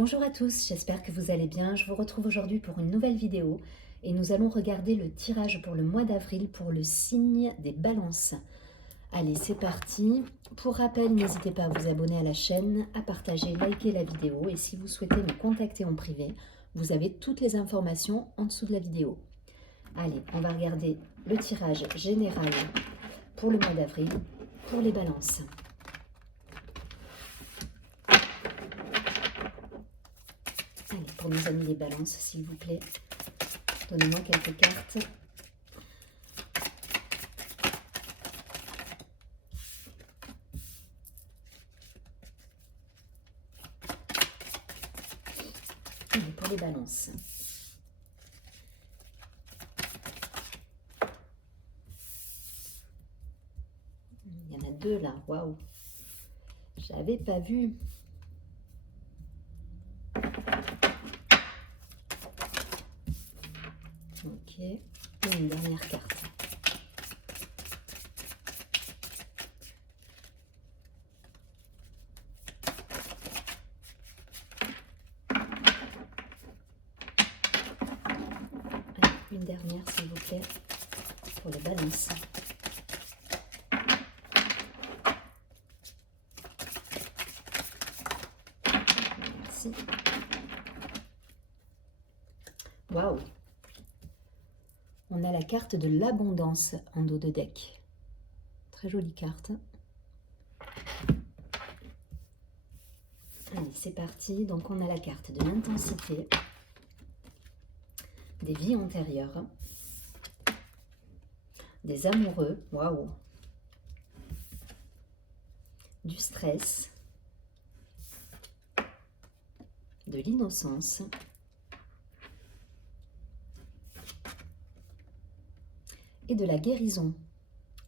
Bonjour à tous, j'espère que vous allez bien. Je vous retrouve aujourd'hui pour une nouvelle vidéo et nous allons regarder le tirage pour le mois d'avril pour le signe des balances. Allez, c'est parti. Pour rappel, n'hésitez pas à vous abonner à la chaîne, à partager, liker la vidéo et si vous souhaitez me contacter en privé, vous avez toutes les informations en dessous de la vidéo. Allez, on va regarder le tirage général pour le mois d'avril pour les balances. Allez, pour nos amis les balances, s'il vous plaît, donnez-moi quelques cartes. Allez, pour les balances. Il y en a deux là, waouh! J'avais pas vu. Ok, et une dernière carte. Allez, une dernière s'il vous plaît pour les balances. Merci. Waouh! On a la carte de l'abondance en dos de deck. Très jolie carte. Allez, c'est parti. Donc, on a la carte de l'intensité, des vies antérieures, des amoureux, waouh, du stress, de l'innocence, et de la guérison.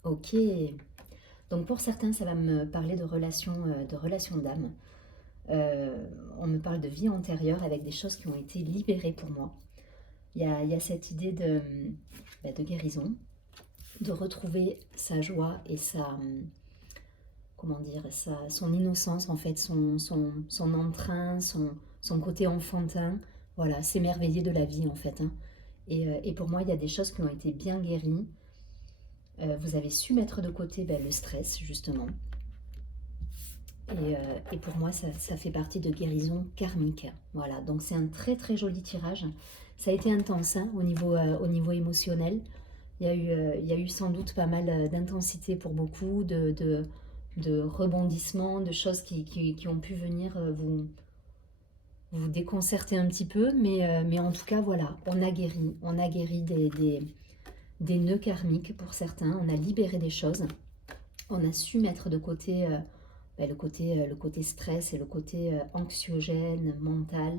Ok. Donc, pour certains, ça va me parler de relations d'âme. On me parle de vie antérieure avec des choses qui ont été libérées pour moi. Il y a cette idée de guérison, de retrouver sa joie et son innocence, en fait, son entrain, son côté enfantin. Voilà, s'émerveiller de la vie, en fait. Hein. Et pour moi, il y a des choses qui ont été bien guéries. Vous avez su mettre de côté le stress, justement. Et pour moi, ça fait partie de guérison karmique. Voilà, donc c'est un très très joli tirage. Ça a été intense hein, au niveau émotionnel. Il y a eu sans doute pas mal d'intensité pour beaucoup, de rebondissements, de choses qui ont pu venir vous déconcerter un petit peu. Mais en tout cas, voilà, on a guéri des nœuds karmiques pour certains. On a libéré des choses. On a su mettre de côté... le côté stress et le côté anxiogène, mental,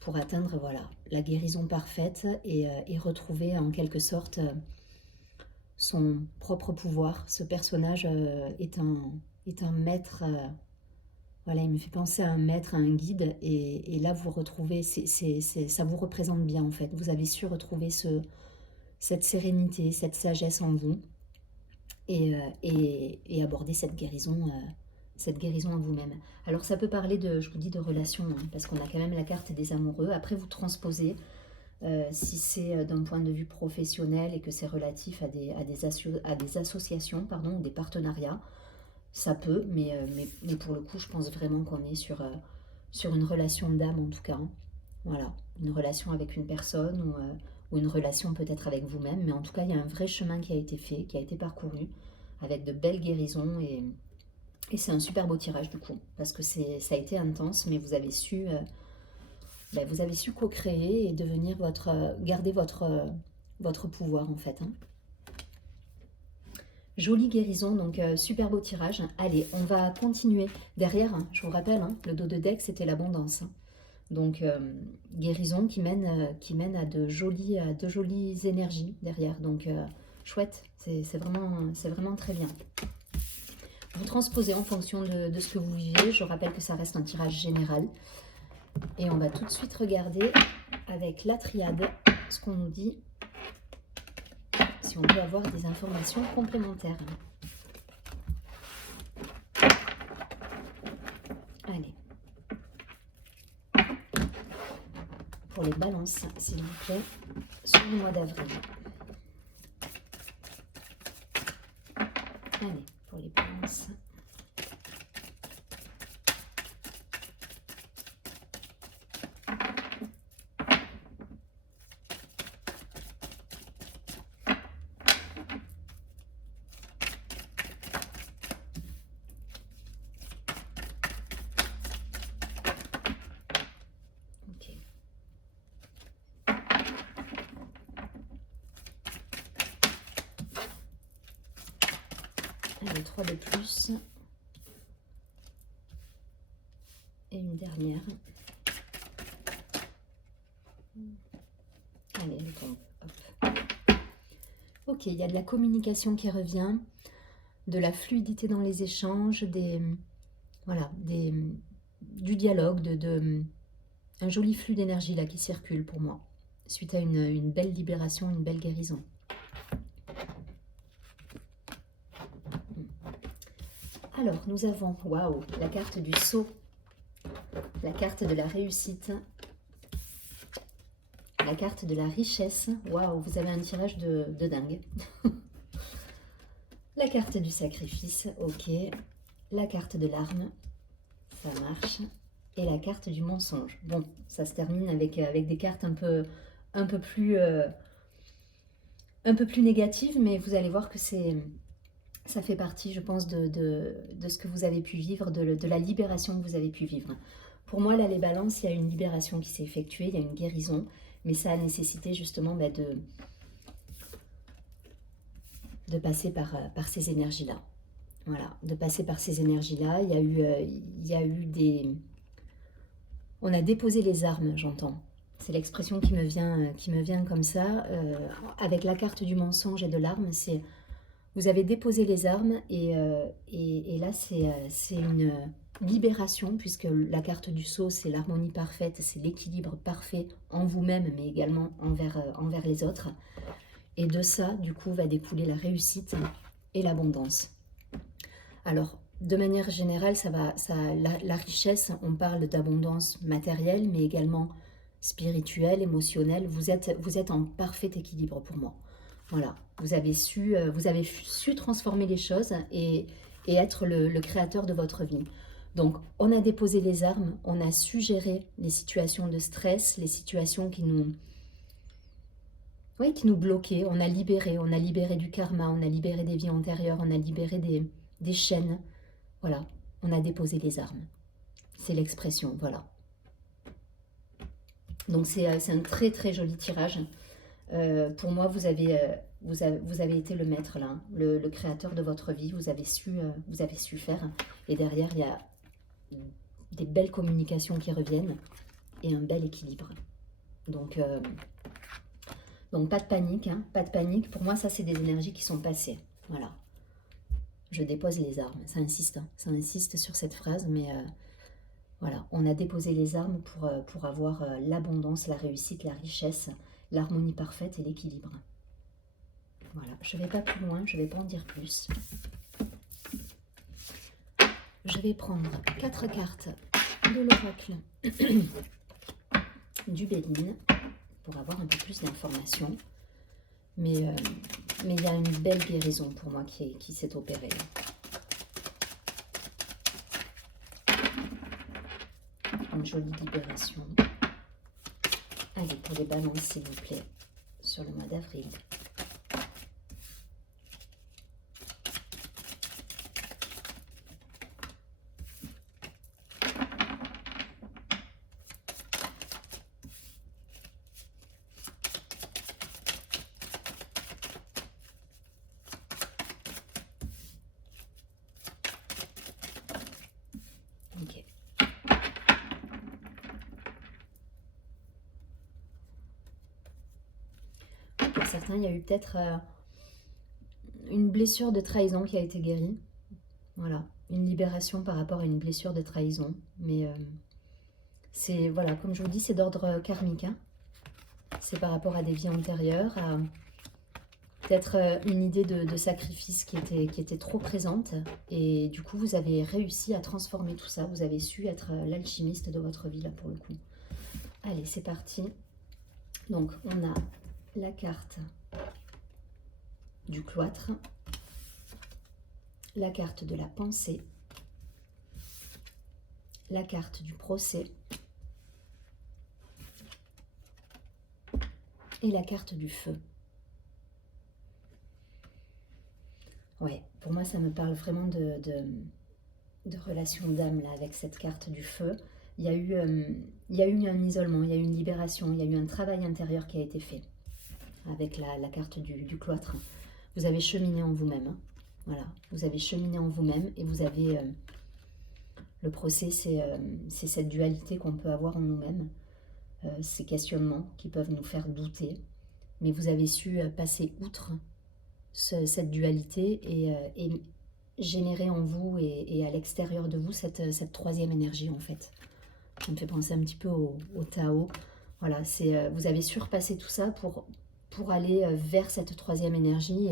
pour atteindre voilà, la guérison parfaite et retrouver en quelque sorte son propre pouvoir. Ce personnage est un maître, voilà, il me fait penser à un maître, à un guide, et là vous retrouvez, ça vous représente bien en fait. Vous avez su retrouver cette sérénité, cette sagesse en vous. Et aborder cette guérison à vous-même. Alors ça peut parler je vous dis, de relations, hein, parce qu'on a quand même la carte des amoureux. Après vous transposez, si c'est d'un point de vue professionnel et que c'est relatif à des associations, pardon, des partenariats, ça peut, mais pour le coup je pense vraiment qu'on est sur une relation d'âme en tout cas. Hein. Voilà, une relation avec une personne ou une relation peut-être avec vous-même, mais en tout cas il y a un vrai chemin qui a été fait, qui a été parcouru, avec de belles guérisons, et c'est un super beau tirage du coup, parce que ça a été intense, mais vous avez su co-créer et devenir garder votre pouvoir en fait. Hein. Jolie guérison, donc super beau tirage. Allez, on va continuer. Derrière, hein, je vous rappelle, hein, le dos de deck c'était l'abondance. Hein. Donc, guérison qui mène à de jolies énergies derrière. Donc, chouette, c'est vraiment très bien. Vous transposez en fonction de ce que vous vivez. Je rappelle que ça reste un tirage général. Et on va tout de suite regarder avec la triade ce qu'on nous dit, si on peut avoir des informations complémentaires. Allez. pour les balances, s'il vous plaît, sur le mois d'avril. Allez, pour les balances. Allez, 3 de plus. Et une dernière. Allez, elle tombe. Hop. Ok, il y a de la communication qui revient, de la fluidité dans les échanges, du dialogue, un joli flux d'énergie là qui circule pour moi, suite à une belle libération, une belle guérison. Alors, nous avons, waouh, la carte du sceau, la carte de la réussite, la carte de la richesse. Waouh, vous avez un tirage de dingue. La carte du sacrifice, ok. La carte de l'arme, ça marche. Et la carte du mensonge. Bon, ça se termine avec des cartes un peu plus négatives, mais vous allez voir que ça fait partie, je pense, de ce que vous avez pu vivre, de la libération que vous avez pu vivre. Pour moi, là, les balances, il y a une libération qui s'est effectuée, il y a une guérison, mais ça a nécessité justement de passer par ces énergies-là. Voilà, de passer par ces énergies-là. Il y a eu des... On a déposé les armes, j'entends. C'est l'expression qui me vient comme ça. Avec la carte du mensonge et de l'arme, c'est... Vous avez déposé les armes et là, c'est une libération, puisque la carte du sceau, c'est l'harmonie parfaite, c'est l'équilibre parfait en vous-même, mais également envers les autres. Et de ça, du coup, va découler la réussite et l'abondance. Alors, de manière générale, la richesse, on parle d'abondance matérielle, mais également spirituelle, émotionnelle. Vous êtes en parfait équilibre pour moi. Voilà, vous avez su transformer les choses et être le créateur de votre vie. Donc, on a déposé les armes, on a su gérer les situations de stress, les situations qui nous bloquaient. On a libéré du karma, on a libéré des vies antérieures, on a libéré des chaînes. Voilà, on a déposé les armes. C'est l'expression, voilà. Donc, c'est un très très joli tirage. Pour moi, vous avez été le maître là, le créateur de votre vie. Vous avez su faire. Et derrière, il y a des belles communications qui reviennent et un bel équilibre. Donc pas de panique, hein, pas de panique. Pour moi, ça, c'est des énergies qui sont passées. Voilà. Je dépose les armes. Ça insiste, hein, ça insiste sur cette phrase, mais voilà, on a déposé les armes pour avoir l'abondance, la réussite, la richesse, l'harmonie parfaite et l'équilibre. Voilà, je ne vais pas plus loin, je ne vais pas en dire plus. Je vais prendre 4 cartes de l'oracle du Béline pour avoir un peu plus d'informations. Mais il y a une belle guérison pour moi qui s'est opérée. Une jolie libération. Allez, pour les balances, s'il vous plaît, sur le mois d'avril. Ok. Pour certains, il y a eu peut-être une blessure de trahison qui a été guérie. Voilà, une libération par rapport à une blessure de trahison. Mais c'est, voilà, comme je vous dis, c'est d'ordre karmique. Hein. C'est par rapport à des vies antérieures, à peut-être une idée de sacrifice qui était trop présente. Et du coup, vous avez réussi à transformer tout ça. Vous avez su être l'alchimiste de votre vie, là, pour le coup. Allez, c'est parti. Donc, on a la carte du cloître, la carte de la pensée, la carte du procès et la carte du feu. Ouais, pour moi, ça me parle vraiment de relation d'âme là avec cette carte du feu. Il y a eu un isolement, il y a eu une libération, il y a eu un travail intérieur qui a été fait avec la carte du cloître. Vous avez cheminé en vous-même, hein. Voilà, vous avez cheminé en vous-même et vous avez... le procès, c'est cette dualité qu'on peut avoir en nous-mêmes, ces questionnements qui peuvent nous faire douter, mais vous avez su passer outre cette dualité et générer en vous et à l'extérieur de vous cette troisième énergie en fait. Ça me fait penser un petit peu au Tao. Voilà, vous avez surpassé tout ça pour aller vers cette troisième énergie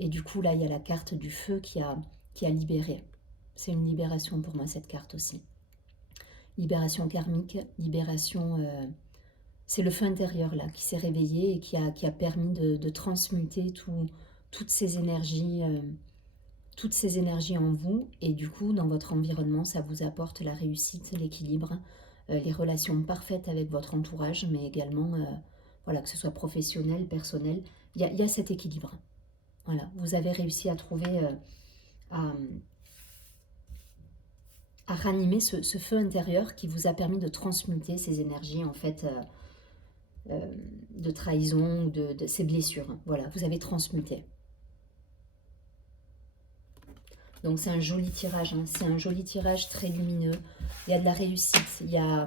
et du coup là il y a la carte du feu qui a libéré. C'est une libération pour moi cette carte aussi. Libération karmique, libération... c'est le feu intérieur là qui s'est réveillé et qui a permis de transmuter toutes ces énergies en vous, et du coup dans votre environnement ça vous apporte la réussite, l'équilibre, les relations parfaites avec votre entourage, mais également voilà, que ce soit professionnel, personnel, il y a cet équilibre. Voilà, vous avez réussi à trouver à ranimer ce feu intérieur qui vous a permis de transmuter ces énergies en fait de trahison, de ces blessures. Voilà, vous avez transmuté. Donc c'est un joli tirage, hein. C'est un joli tirage très lumineux. Il y a de la réussite, il y a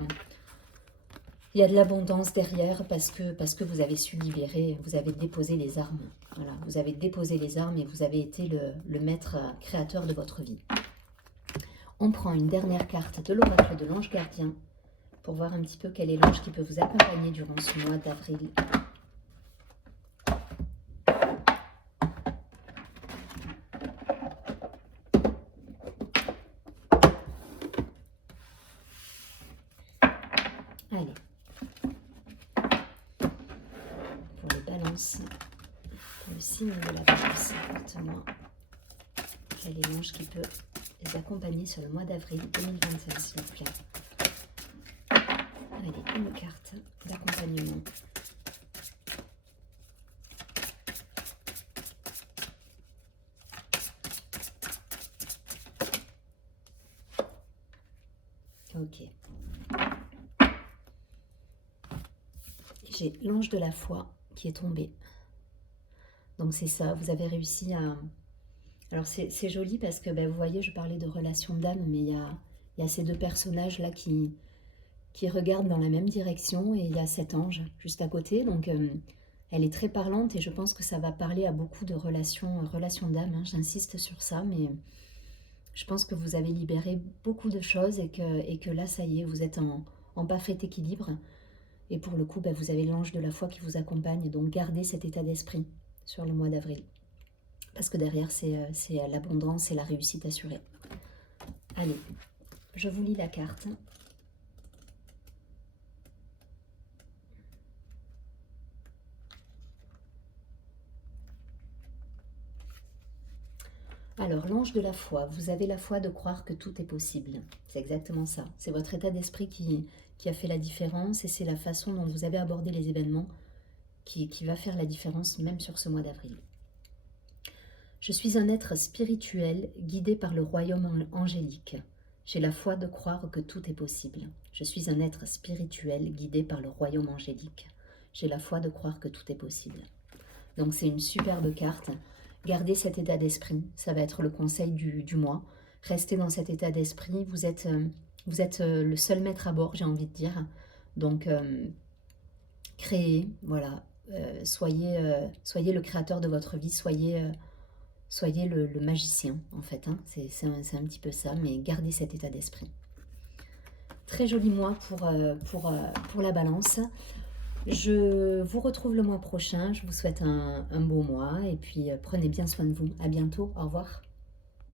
de l'abondance derrière parce que vous avez su libérer, vous avez déposé les armes. Voilà, vous avez déposé les armes et vous avez été le maître créateur de votre vie. On prend une dernière carte de l'oracle de l'ange gardien pour voir un petit peu quel est l'ange qui peut vous accompagner durant ce mois d'avril. Allez. Pour les balances, pour le signe de la balance, dites-moi quel est l'ange qui peut les accompagner sur le mois d'avril 2021, s'il vous plaît. Allez, une carte d'accompagnement. Ok. J'ai l'ange de la foi qui est tombé. Donc c'est ça, vous avez réussi à... Alors c'est joli parce que ben, vous voyez, je parlais de relation d'âme, mais il y a ces deux personnages là qui regardent dans la même direction et il y a cet ange juste à côté. Donc elle est très parlante et je pense que ça va parler à beaucoup de relations d'âme, hein. J'insiste sur ça, mais je pense que vous avez libéré beaucoup de choses et que là, ça y est, vous êtes en parfait équilibre. Et pour le coup, ben, vous avez l'ange de la foi qui vous accompagne. Donc gardez cet état d'esprit sur le mois d'avril. Parce que derrière, c'est l'abondance et la réussite assurée. Allez, je vous lis la carte. Alors, l'ange de la foi, vous avez la foi de croire que tout est possible. C'est exactement ça. C'est votre état d'esprit qui a fait la différence et c'est la façon dont vous avez abordé les événements qui va faire la différence même sur ce mois d'avril. Je suis un être spirituel guidé par le royaume angélique. J'ai la foi de croire que tout est possible. Je suis un être spirituel guidé par le royaume angélique. J'ai la foi de croire que tout est possible. Donc c'est une superbe carte. Gardez cet état d'esprit, ça va être le conseil du mois. Restez dans cet état d'esprit, vous êtes le seul maître à bord, j'ai envie de dire. Donc créez, voilà, soyez le créateur de votre vie, soyez le magicien en fait, hein. C'est un petit peu ça, mais gardez cet état d'esprit. Très joli mois pour la balance. Je vous retrouve le mois prochain, je vous souhaite un beau mois et puis prenez bien soin de vous. À bientôt, au revoir.